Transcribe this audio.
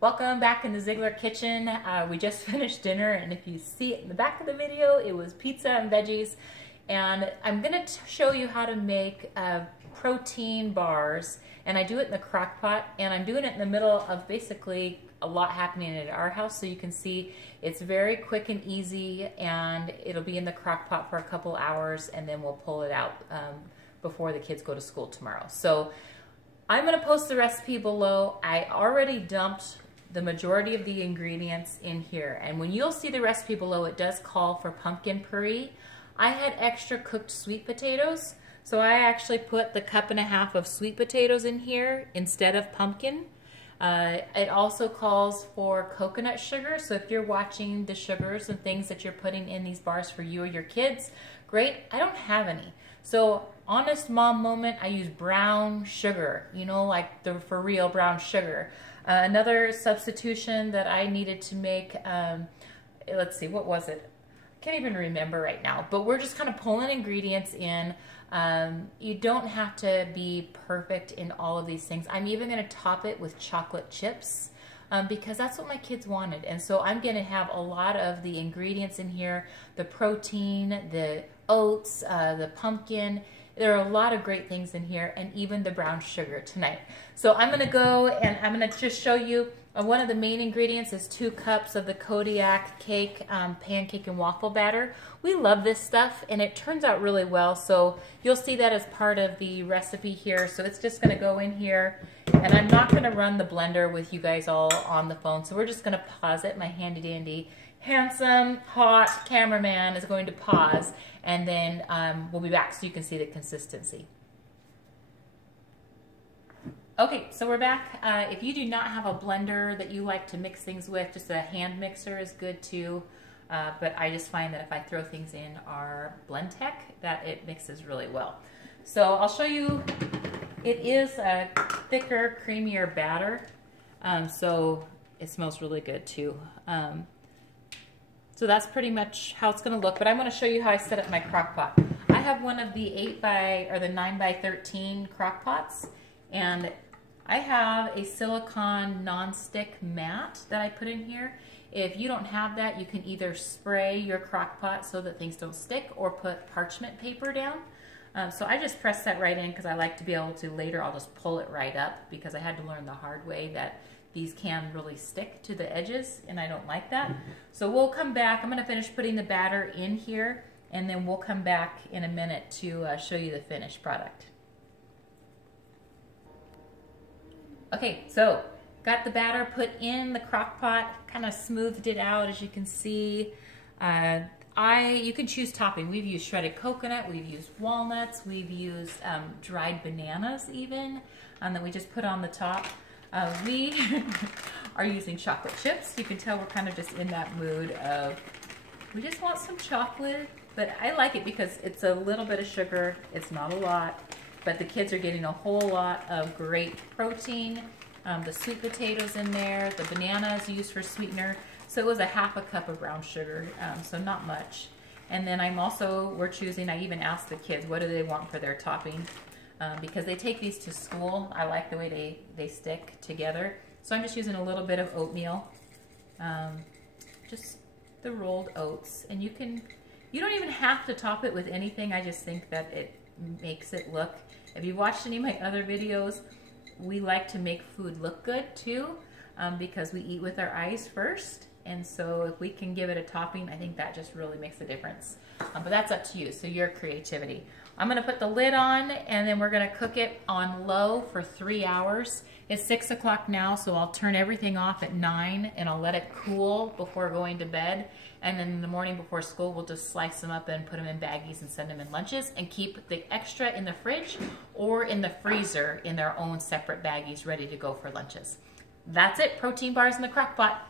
Welcome back in the Ziegler kitchen. We just finished dinner, and if you see it in the back of the video, it was pizza and veggies. And I'm gonna show you how to make protein bars, and I do it in the Crockpot, and I'm doing it in the middle of basically a lot happening at our house, so you can see it's very quick and easy, and it'll be in the Crockpot for a couple hours, and then we'll pull it out before the kids go to school tomorrow. So I'm gonna post the recipe below. I already dumped the majority of the ingredients in here, and when you'll see the recipe below, it does call for pumpkin puree. I had extra cooked sweet potatoes, so I actually put the 1.5 cups of sweet potatoes in here instead of pumpkin. It also calls for coconut sugar, so if you're watching the sugars and things that you're putting in these bars for you or your kids, great. I don't have any. So honest mom moment, I use brown sugar, you know, like the for real brown sugar. Another substitution that I needed to make, let's see, what was it? I can't even remember right now, but we're just kind of pulling ingredients in. You don't have to be perfect in all of these things. I'm even going to top it with chocolate chips because that's what my kids wanted. And so I'm going to have a lot of the ingredients in here, the protein, the oats, the pumpkin. There are a lot of great things in here, and even the brown sugar tonight. So I'm going to go and I'm going to just show you one of the main ingredients is 2 cups of the Kodiak cake, pancake and waffle batter. We love this stuff, and it turns out really well. So you'll see that as part of the recipe here. So it's just going to go in here, and I'm not going to run the blender with you guys all on the phone. So we're just going to pause it. My handy dandy, handsome, hot cameraman is going to pause, and then we'll be back so you can see the consistency. Okay, so we're back. If you do not have a blender that you like to mix things with, just a hand mixer is good too. But I just find that if I throw things in our Blendtec, that it mixes really well. So I'll show you, it is a thicker, creamier batter. So it smells really good too. So that's pretty much how it's gonna look, but I'm gonna show you how I set up my crock pot. I have one of the 9 by 13 crock pots, and I have a silicone non-stick mat that I put in here. If you don't have that, you can either spray your crock pot so that things don't stick, or put parchment paper down. So I just press that right in because I like to be able to later, I'll just pull it right up because I had to learn the hard way that these can really stick to the edges, and I don't like that. So we'll come back. I'm going to finish putting the batter in here, and then we'll come back in a minute to show you the finished product. Okay, so got the batter put in the crock pot, kind of smoothed it out as you can see. You can choose topping. We've used shredded coconut, we've used walnuts, we've used dried bananas even, that we just put on the top. We are using chocolate chips. You can tell we're kind of just in that mood of, we just want some chocolate, but I like it because it's a little bit of sugar, it's not a lot, but the kids are getting a whole lot of great protein. The sweet potatoes in there, the bananas used for sweetener. So it was a 1/2 cup of brown sugar, so not much. And then we're choosing, I even asked the kids, what do they want for their topping? Because they take these to school. I like the way they stick together. So I'm just using a little bit of oatmeal, just the rolled oats. And you don't even have to top it with anything. I just think that it makes it look, if you've watched any of my other videos, we like to make food look good too, because we eat with our eyes first. And so if we can give it a topping, I think that just really makes a difference. But that's up to you, so your creativity. I'm gonna put the lid on, and then we're gonna cook it on low for 3 hours. It's 6 o'clock now, so I'll turn everything off at 9, and I'll let it cool before going to bed. And then in the morning before school, we'll just slice them up and put them in baggies and send them in lunches, and keep the extra in the fridge or in the freezer in their own separate baggies ready to go for lunches. That's it, protein bars in the crock pot.